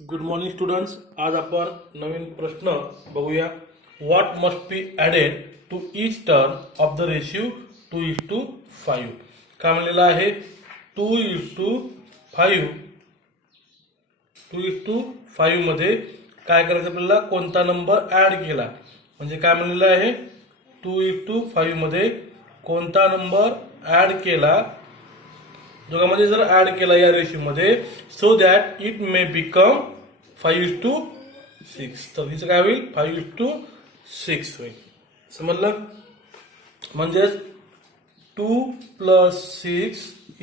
Good morning students. आज आपण नवीन प्रश्न बघूया. What must be added to each term of the ratio 2:5. काय म्हणलेलं आहे? 2:5. 2:5 मध्ये काय करायचं आपल्याला? कोणता नंबर ॲड केला म्हणजे काय म्हणलेलं आहे? 2:5 मध्ये कोणता नंबर ॲड केला, दोघांमध्ये जर ऍड केला या रेशिओ मध्ये, so that it may become 5:6. तर हिचं काय होईल? 5:6 होईल. समजलं? म्हणजेच 2 + 6 =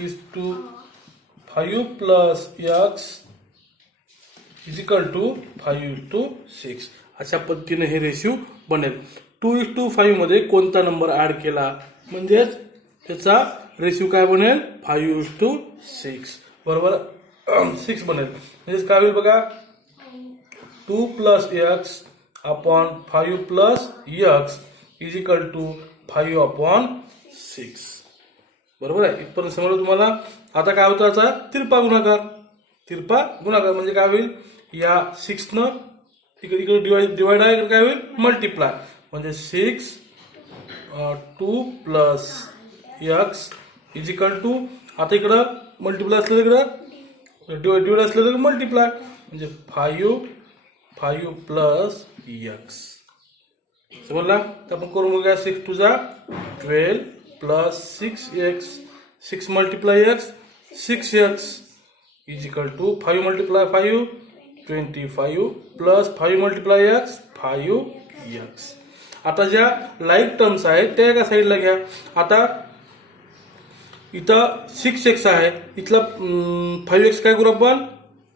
5 + x = 5:6. अशा पद्धतीने हे रेशिओ बनेल. 2:5 मध्ये कोणता नंबर ऍड केला म्हणजेच त्याचा रेशिओ काय बनेल? 5:6. बरोबर 6 बनेल. म्हणजे काय होईल बघा? 2 + x अपॉन 5 + x = 5/6. बरोबर आहे? इथपर्यंत समजलं तुम्हाला? आता काय होतं? याचा तिरपा गुणाकार. तिरपा गुणाकार म्हणजे काय होईल? या 6 न इकडे डिवाइड आहे, काय होईल? मल्टिप्लाय. म्हणजे 6 2 + x = आता इकडं मल्टिप्लाय असलं इकडं डिवाइड असलं तर मल्टिप्लाय म्हणजे 5 + x. समजला? तर आपण करून बघूया. 6 × 2 = 12 + 6x 6 × x 6x = 5 × 5 25 + 5 × x 5x. आता ज्या लाईक टर्म्स आहेत त्या एका साईडला घ्या. आता इथं 6x आहे, इथला 5x काय करू आपण?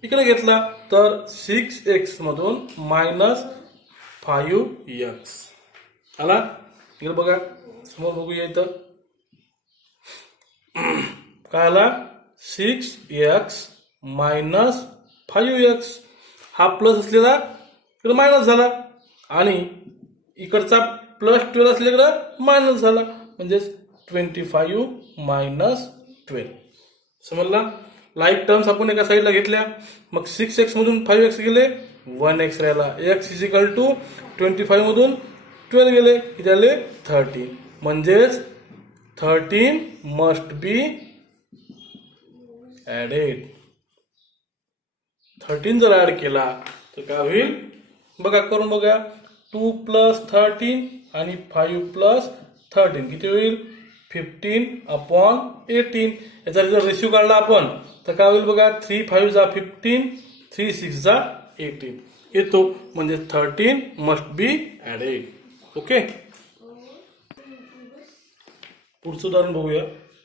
इकडे घेतला तर 6x मधून -5x आला. इकडे बघा, समोर बघूया. इथं काय आला? 6x - 5x. हा प्लस असलेला इकडे मायनस झाला आणि इकडचा +12 असलेला मायनस झाला. म्हणजे 25 - 12. समजला? लाईक टर्म्स आपण एका साईडला घेतल्या. मग 6x मधून 5x गेले, 1x राहिला. x = 25 मधून 12 गेले, किती आले? 13. म्हणजेच 13 मस्ट बी ॲडेड. 13 जर ऍड केला तर काय होईल? बघा, करून बघा. 2 + 13 आणि 5 + 13 किती होईल? 15/18. याचा जर रेशिओ काढला आपण तर काय होईल बघा? 3 × 5 = 15, 3 × 6 = 18 येतो. म्हणजे 13 मस्ट बी ॲडेड. ओके, पुढचं उदाहरण बघूया.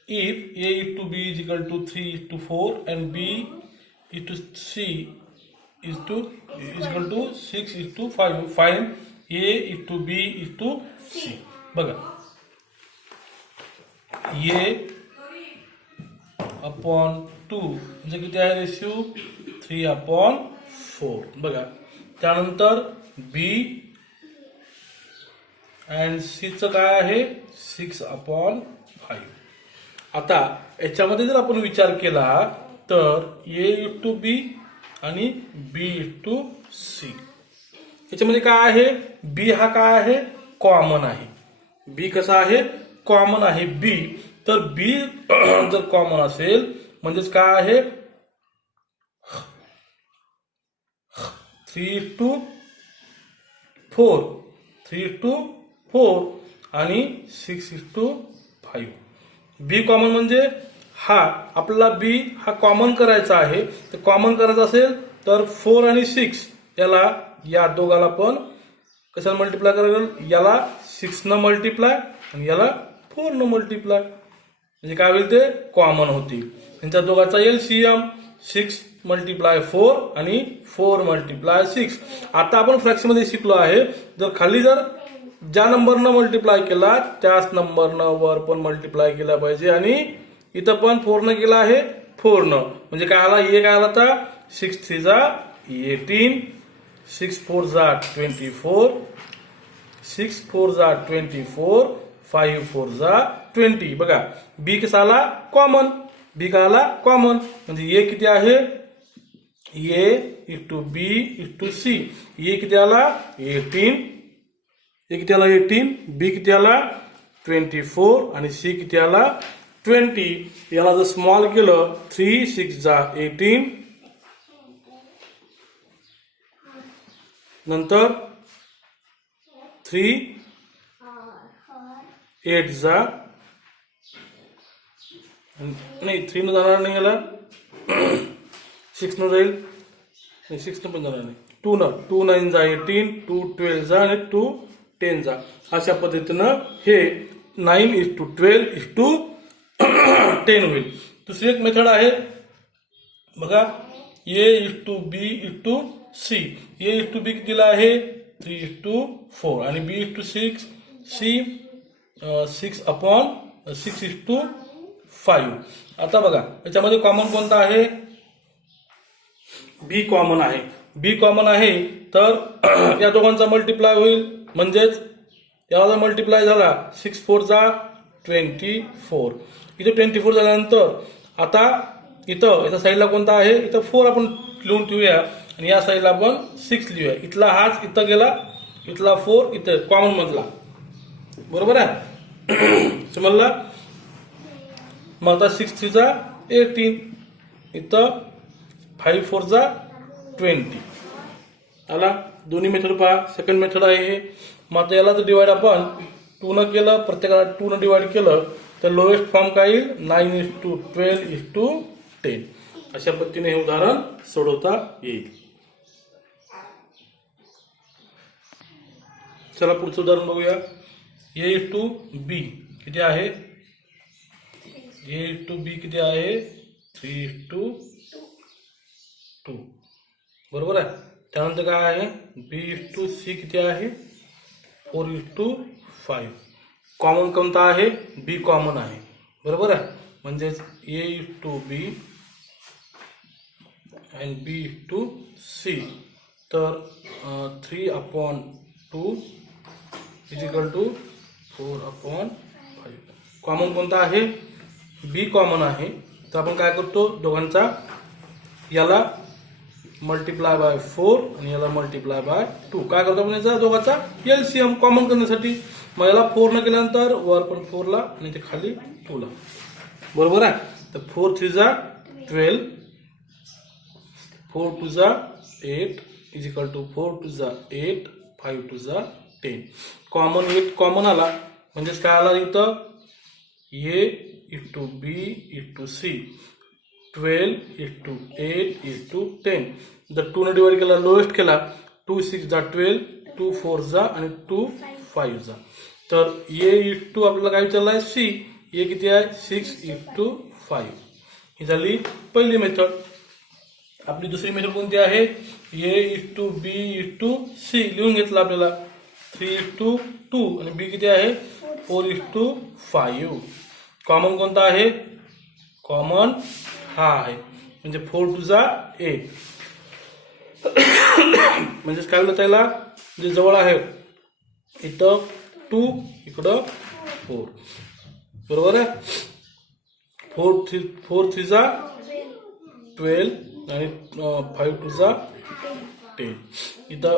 If a = b = 3:4 and b = c = 6:5, find a = b = c. बघा, a/2 म्हणजे किती आहे रेशिओ? 3/4. बघा, त्यानंतर b and c चं काय आहे? 6/5. आता याच्यामध्ये जर आपण विचार केला तर a = b आणि b = c. याच्यामध्ये काय आहे? b हा काय आहे? कॉमन आहे. b कसा आहे? कॉमन आहे b. तर b जर कॉमन असेल म्हणजेच काय आहे? 3:4 आणि 6:5. बी कॉमन म्हणजे हा आपला बी हा कॉमन करायचा आहे. तर कॉमन करायचा असेल तर 4 आणि 6 याला, या दोघाला पण कशाला मल्टिप्लाय करायला? याला 6 न मल्टिप्लाय आणि याला 4 न मल्टिप्लाय. म्हणजे काय होईल? ते कॉमन होतील. त्यांच्या दोघांचा LCM 6 × 4 आणि 4 × 6. आता आपण फ्रॅक्शन मध्ये शिकलो आहे, जर खाली जर ज्या नंबरनं मल्टिप्लाय केला त्याच नंबरनं वर पण मल्टिप्लाय केला पाहिजे. आणि इथं पण 4 न केला आहे, 4 न. म्हणजे काय आला? काय आला? आता 6 × 3 = 18, 6 × 4 = 24, 6 × 4 = 24, 5 × 4 = 20. बघा, बी कसा आला? कॉमन. बी का आला? कॉमन. म्हणजे ए किती आहे? A is to B is to C. A किती आला 18, ए किती आला 18, बी किती आला 24 आणि सी किती आला 20. याला जर स्मॉल केलं 3 6 जा 18, नंतर 3 8 जा नाही 3 न जाणार नाही, याला 6 न जाईल नाही, 6 न पण जाणार नाही, 2 न 2 9 जा 18, 2 12 जा आणि 2 10 जा. अशा पद्धतीनं हे 9 इज टू 12 इज टू 10 होईल. दुसरी एक मेथड आहे बघा, A is to B is to C. A is to B कितीला आहे 3 इज टू 4 आणि B is to 6, C 6 is to 5. आता बघा याच्यामध्ये कॉमन कोणता आहे, बी कॉमन आहे. बी कॉमन आहे तर या दोघांचा मल्टिप्लाय होईल, म्हणजेच याला जर मल्टिप्लाय झाला 6 4 जा 24. इथे 24 झाल्यानंतर आता इथं याच्या साईडला कोणता आहे, इथं 4 आपण लिहून ठेवूया आणि या साईडला आपण 6 लिहूया. इथला हाच इथं गेला, इथला 4 इथं कॉमन मधला, बरोबर आहे समजला. मग आता 6 3 जा 18, इथं 5 4 जा 20 आला. दोन्ही मेथड पहा. सेकंड मेथड आहे हे. मग आता याला जर डिवाइड आपण 2 न केलं, प्रत्येकाला 2 न डिवाइड केलं तर लोएस्ट फॉर्म काय येईल 9 इज टू 12 इज टू 10. अशा पद्धतीने हे उदाहरण सोडवता येईल. चला पुढचं उदाहरण बघूया. ए इज टू बी किती आहे, ए इज टू बी किती आहे 3 इज टू 2, बरोबर आहे. त्यानंतर काय आहे बी इज टू सी किती आहे 4 इज टू 5. कॉमन कोणता आहे, बी कॉमन आहे, बरोबर आहे. म्हणजेच A is to B and B is to C. तर 3/2 इज इक्वल टू 4/5. कॉमन कोणता आहे, बी कॉमन आहे. तर आपण काय करतो, दोघांचा याला मल्टिप्लाय बाय 4 आणि याला मल्टिप्लाय बाय 2. काय करतो आपण याचा दोघांचा एलसीएम कॉमन करण्यासाठी. मग याला 4 न केल्यानंतर वर पण 4 ला आणि ते खाली 2 ला, बरोबर आहे. तर 4 3 जा 12, 4 2 जा 8 इज इक्वल टू 4 2 जा 8, 5 2 जा 10. कॉमन 8 कॉमन आला, म्हणजेच काय आला इथं A is to B is to C 12 is to 8 is to 10. जर 2 ने डिवाइड केला, लोएस्ट केला 2 6 जा 12, 2 4 जा आणि 2 5 जा. तर ए इज टू आपल्याला काय विचारलं आहे सी. ए किती आहे 6 इज टू 5. ही झाली पहिली मेथड. आपली दुसरी मेथड कोणती आहे, A is to B is to C लिहून घेतलं आपल्याला 3 इज टू 2 आणि बी किती आहे 4 इज टू 5. कॉमन कोणता आहे, कॉमन हा आहे, म्हणजे 4 2 जा 8. म्हणजेच काय होतं त्याला जे जवळ आहे इथं 2 इकडं 4, बरोबर आहे. 4 3 जा 12 आणि 5 2 जा 10. इथं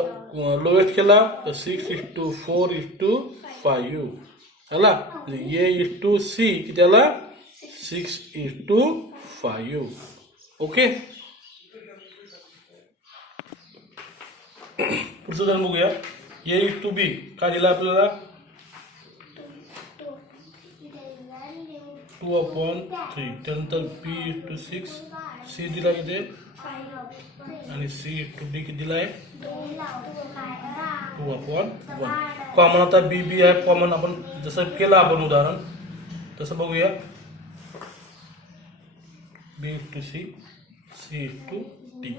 लोएस्ट केला तर 6 इज टू 4 इज टू 5 आला. ए इज टू सी किती आला 6 इज टू 5. ओके. पुढचं उदाहरण बघूया. ए इज टू बी काय दिला आपल्याला 2/3. त्यानंतर बी इज टू 6, सी दिला इथे आणि सी इज टू डी किती दिला आहे 2/1. कॉमन आता बी बी आहे कॉमन. आपण जसं केलं आपण उदाहरण तसं बघूया. B is to C, C is to D.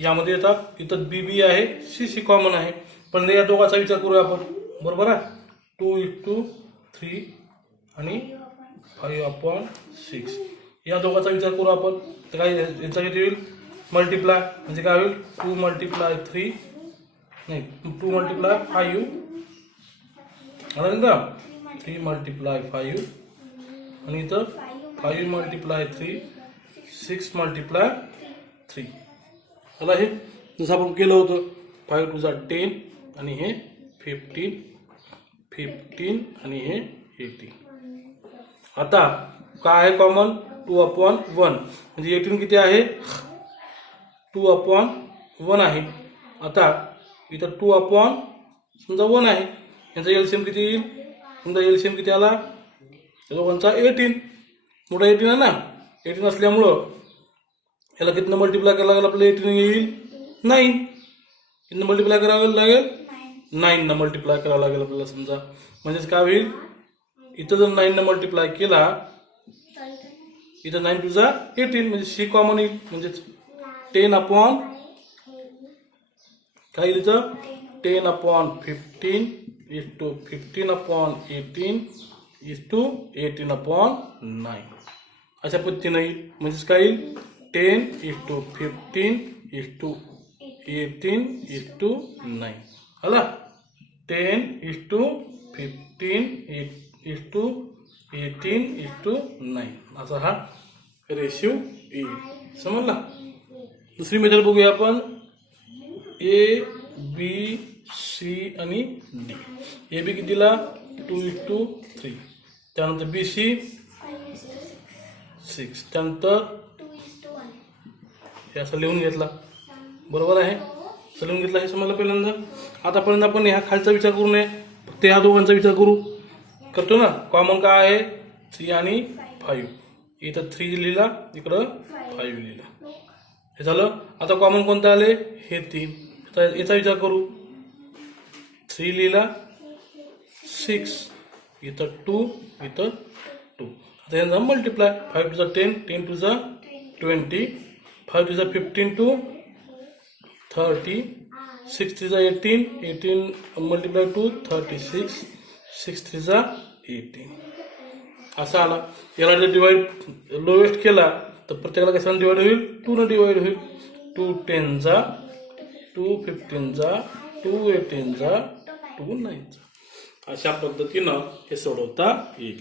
यामध्ये येतात इथं बी बी आहे, सी सी कॉमन आहे. पण या दोघांचा विचार करूया आपण, बरोबर आहे. 2 इज टू 3 आणि 5/6 या दोघांचा विचार करू आपण. तर काय याचा किती होईल मल्टिप्लाय, म्हणजे काय होईल 2 मल्टिप्लाय 3 नाही 2 मल्टिप्लाय 5 का 3 मल्टिप्लाय 5 आणि इथं 5 मल्टिप्लाय 3 6 मल्टिप्लाय 3 आला हे जसं आपण केलं होतं 5 2 जा 10 आणि हे 15 आणि हे 18. आता काय आहे कॉमन 2/1 म्हणजे 18 किती आहे 2/1 आहे. आता इथं 2 समजा 1 आहे यांचा एलसीएम किती येईल समजा एलसीएम किती आला दोघांचा 18 मोठा 18 आहे ना 18 असल्यामुळं याला किती मल्टिप्लाय करायला लागेल आपल्याला 18 येईल 9 किती मल्टिप्लाय करावं लागेल 9 न मल्टिप्लाय करावं लागेल आपल्याला समजा म्हणजेच काय होईल इथं जर 9 न मल्टिप्लाय केला इथं 9 2 जा 18 म्हणजे सी कॉमन येईल म्हणजेच 10 काय येईल इथं 10/15 is to 15/18 is to 18/9 अशा पद्धतीने येईल म्हणजेच काय येईल 10 is to 15 is to 18 is to 9 आला 10 is to 15 is to 18 is to 9 असा हा रेशिओ येईल समजला. दुसरी मेथड बघूया आपण ए बी सी आणि डी. ए बी कितीला 2:3 त्यानंतर बी सी 6 त्यानंतर हे असं लिहून घेतला बरोबर आहे असं लिहून घेतला हे समजलं पहिल्यांदा. आतापर्यंत आपण ह्या खालचा विचार करू नये फक्त ह्या दोघांचा विचार करतो ना. कॉमन काय आहे 3 आणि 5 इथं 3 लिहिला इकडं 5 लिहिला हे झालं. आता कॉमन कोणतं आले हे 3 याचा विचार करू 3 लिहिला 6 इथं 2 इथं 2 आता यांचा मल्टिप्लाय 5 2 जा 10 10 2 जा 20 5 2 जा 15 to 30 6 3 जा 18 18 मल्टिप्लाय 2 36 6 3 जा 18 असा आला. याला जर डिवाइड लोएस्ट केला तर प्रत्येकाला कशाने डिवाइड होईल 2 ने डिवाइड होईल 2 10 जा 2 15 जा 2 18 जा 2 9 जा अशा पद्धतीनं हे सोडवता येईल.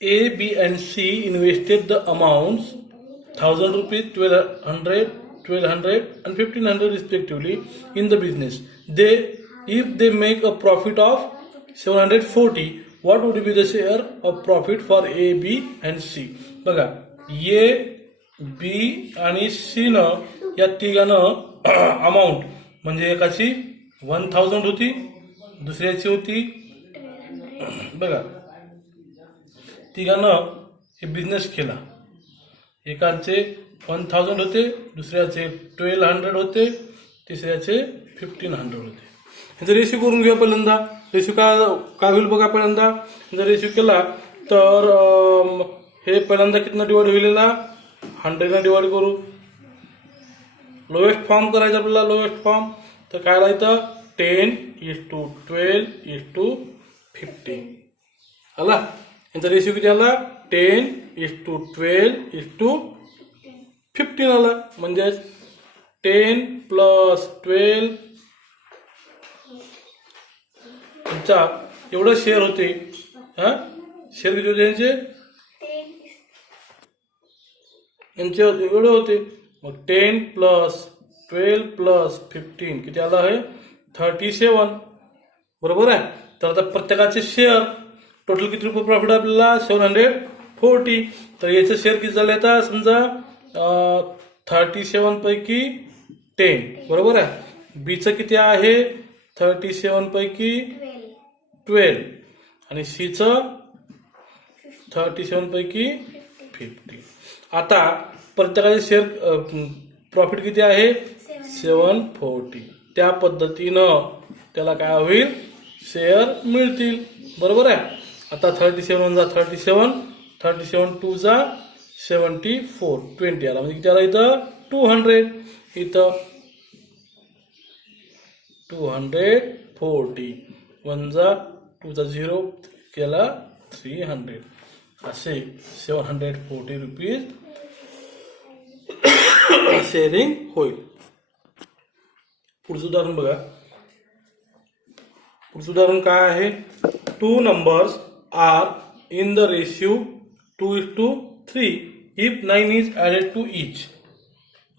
A, B and C invested the amounts 1000 rupees, 1200, 1200 and 1500 respectively in the business. If they make a profit of 740, what would be the share of profit for A, B and C? बघा A, B आणि C न या तिघांना amount म्हणजे एकाची 1000 होती दुसऱ्याची होती बघा तिघांना हे बिझनेस केला एकाचे 1000 होते दुसऱ्याचे 1200 होते तिसऱ्याचे 1500 होते. ह्याचा रेशिओ करून घेऊया पहिल्यांदा. रेशिओ काय होईल बघा पहिल्यांदा जर रेशिओ केला तर हे पहिल्यांदा कितना डिवाइड होईल 100 ने डिवाइड करू. लोएस्ट फॉर्म करायचा आपल्याला लोएस्ट फॉर्म तर काय राहायचं 10:12:15 आला. यांचा रेशिओ किती आला 10:12:15 आला म्हणजे 10 + 12 यांचा एवढं शेअर होते. शेअर किती होते यांचे एवढे होते मग 10 + 12 + 15 किती आला आहे 37 बरोबर आहे. तर आता प्रत्येकाचे शेअर टोटल किती रुपये प्रॉफिट आपल्याला 740 तर याचे शेअर किती झाले आता समजा 37 पैकी 10 बरोबर आहे. बीचं किती आहे 37 पैकी 12 आणि सीचं 37 पैकी 50. आता प्रत्येकाचे शेअर प्रॉफिट किती आहे 740 त्या पद्धतीनं त्याला काय होईल शेअर मिळतील बरोबर आहे. आता 37 जा 37 37 2 जा 74 20 आला म्हणजे किती आला इथं 200 इथं 240 1 जा 2 जा 0 केला 300 असे 740 रुपीज शेअरिंग होईल. पुढचं उदाहरण बघा. पुढचं उदाहरण काय आहे 2 numbers are in the ratio 2:3 if 9 is added to each.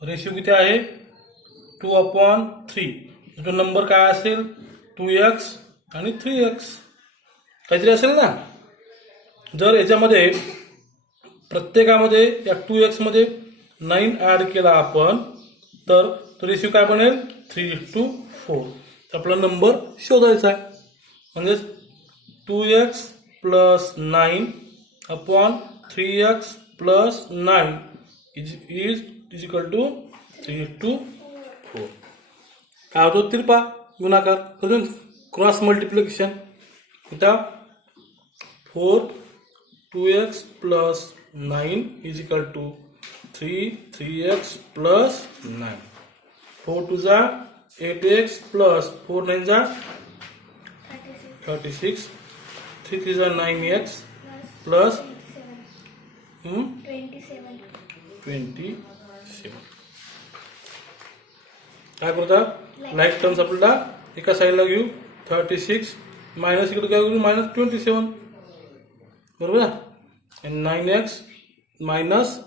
Ratio किती आहे 2/3. तो नंबर काय असेल 2x आणि 3x काहीतरी असेल ना. जर याच्यामध्ये प्रत्येकामध्ये या 2x मध्ये 9 ॲड केला आपण तर रेशिओ काय बनेल 3:4. तर आपला नंबर शोधायचा आहे. म्हणजे 2x + 9 upon 3x + 9 is equal to 3:4. काय होतो तिरपा गुणाकार अजून क्रॉस मल्टिप्लिकेशन. आता 2x + 9 is equal to 3x + 9. 4 2 जा 8x + 4 9 जा 36. 3 3 जा 9x प्लस 27. काय करता लाईक टर्म्स आपल्याला एका साईडला घेऊ 36 मायनस इकडे काय करू -27 बरोबर आणि 9x मायनस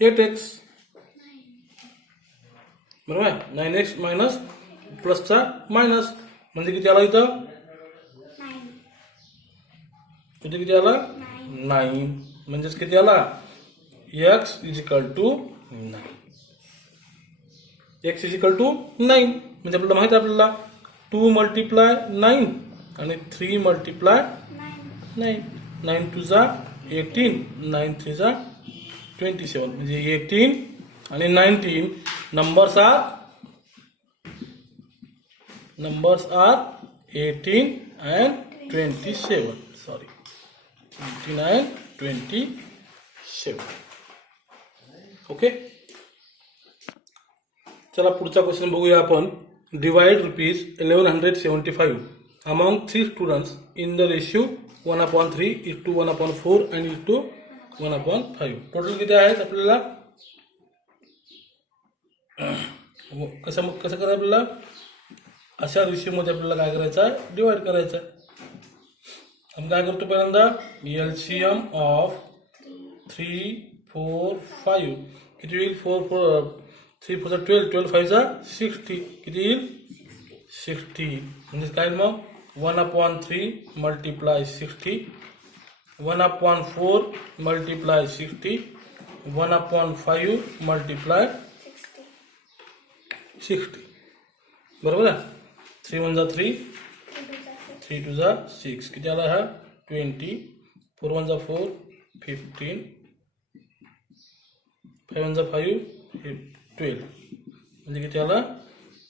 8x बरोबर 9x मायनस प्लसचा मायनस म्हणजे किती आला इथं किती आला 9 म्हणजेच किती आला x is equal to 9. x is equal to 9 म्हणजे आपल्याला माहिती आहे आपल्याला 2 × 9 आणि 3 × 9. 9 2 जा 18 9 3 जा 27 म्हणजे 18 आणि 19 numbers are 18 and 27. Sorry, 18 and 27. Okay. चला पुढचा क्वेश्चन बघूया आपण. Divide ₹1175 among 3 students in the ratio 1/3 to 1/4 and to 1/5. Total किती आहेत आपल्याला कसं करायचं आपल्याला अशा रेशिओमध्ये आपल्याला काय करायचं आहे डिवाइड करायचं आहे. आपण काय करतो पहिल्यांदा एलसीएम ऑफ 3 4 5 किती येईल 4 4 3 4 12 12 5 जा 60 किती येईल 60 म्हणजे काय मग 1/3 × 60 1/4 × 60 1/5 × 60 बरोबर आहे. 3 1 जा 3 3 2 जा 6 किती आला हा 20 4 1 जा 4 15 5 1 जा 5 12 म्हणजे किती आला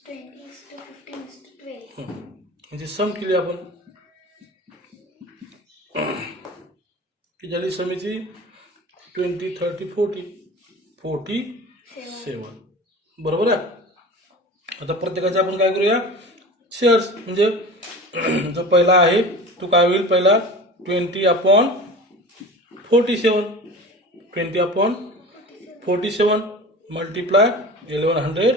20:15:12 म्हणजे सम केली आपण की झाली समीची 20 30 40 47 बरोबर आहे. आता प्रत्येकाचे आपण काय करूया शेअर्स म्हणजे जो पहिला आहे तो काय होईल पहिला 20/47 20/47 मल्टिप्लाय 1175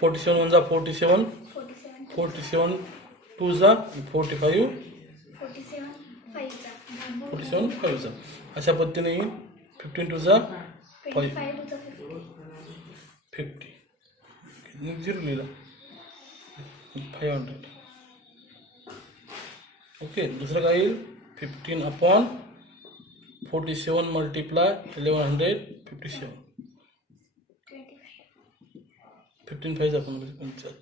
47 1 जा 47 47 2 जा 45 47 5 जा अशा पद्धतीने येईल 15 2 जा 5 50 0 लिहिला 500 ओके. दुसरं काय येईल 15/47 मल्टिप्लाय 1157 15 5 आपण 75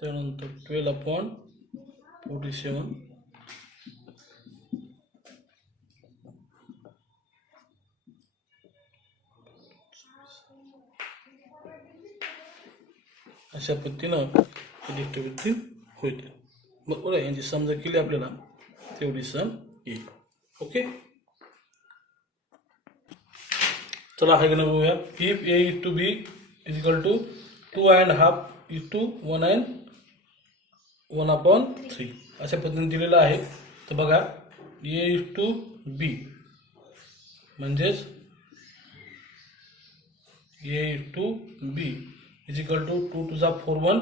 त्यानंतर 12/47 अशा पद्धतीनं डिस्ट्रीब्युशन होईल बरोबर आहे. यांची सम जर केली आपल्याला तेवढी सम येईल. ओके चला हा गणित बघूया. If A is to B is equal to 2.5 is to 1/3 अशा पद्धतीने दिलेलं आहे. तर बघा A is to B म्हणजेच A is to B is equal to 2 to जा 4 1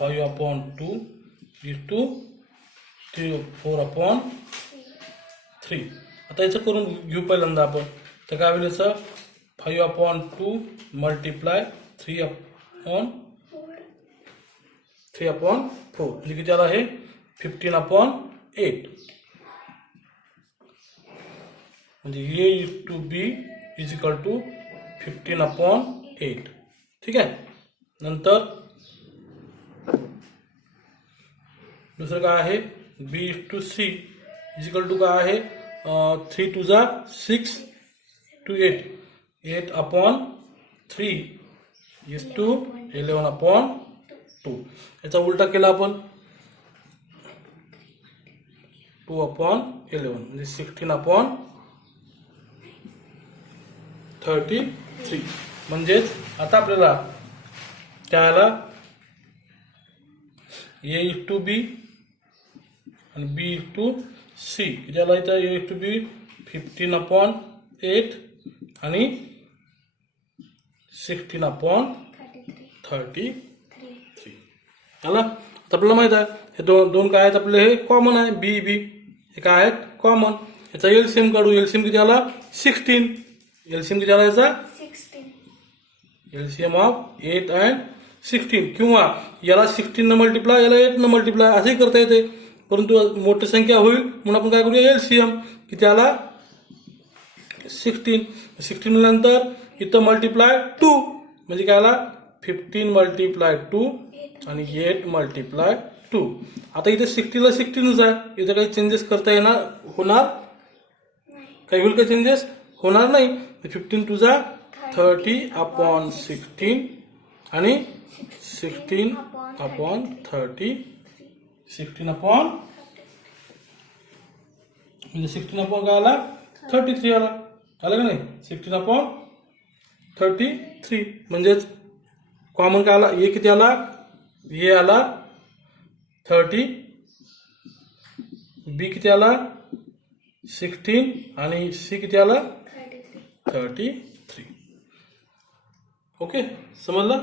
5 अपॉन 2 इज टू 4 अपॉन 3. आता याचं करून घेऊ पहिल्यांदा आपण. तर काय होईल याचं 5 अपॉन 2 मल्टिप्लाय 3 अपॉन 4 म्हणजे किती आला आहे 15 अपॉन 8. म्हणजे A is to B is equal to 15 upon 8. ठीक आहे. नंतर दुसरं काय आहे B is to C is equal to काय आहे 3 टू जा 6 to 8 upon 3 is to 11 upon 2. याचा उलटा केला आपण 2 अपॉन 11 म्हणजे 16 अपॉन 33. म्हणजेच आता आपल्याला त्याला ए इज टू बी आणि बी इज टू सी ज्याला इथं A is to B 15 upon 8 आणि 16 अपॉन 33. आला. आता आपल्याला माहित आहे हे दोन काय आहेत आपले हे कॉमन आहे बी बी हे काय आहेत कॉमन. याचा एलसीएम काढू. एलसीएम किती आला 16. एलसीएम किती आला याचा एलसीएम ऑफ 8 अँड 16 किंवा याला 16 न मल्टिप्लाय याला 8 न मल्टिप्लाय असंही करता येते. परंतु मोठी संख्या होईल म्हणून आपण काय करूया एलसीएम किती आला 16. 16 नंतर इथं मल्टिप्लाय 2 म्हणजे काय आला 15 मल्टिप्लाय 2 आणि 8 मल्टिप्लाय 2. आता इथे 60 ला 16च आहे. इथं काही चेंजेस करता येणार होणार काही होईल का चेंजेस होणार नाही. 15 टू जा 30 अपॉन 16 आणि 16 अपॉन 30 16 अपॉन म्हणजे 16 अपॉन काय आला 33 आला. आलं का नाही 16 अपॉन 33 म्हणजेच कॉमन काय आला ए किती आला ए आला 30 बी किती आला 16 आणि सी किती आला 33. ओके समजलं.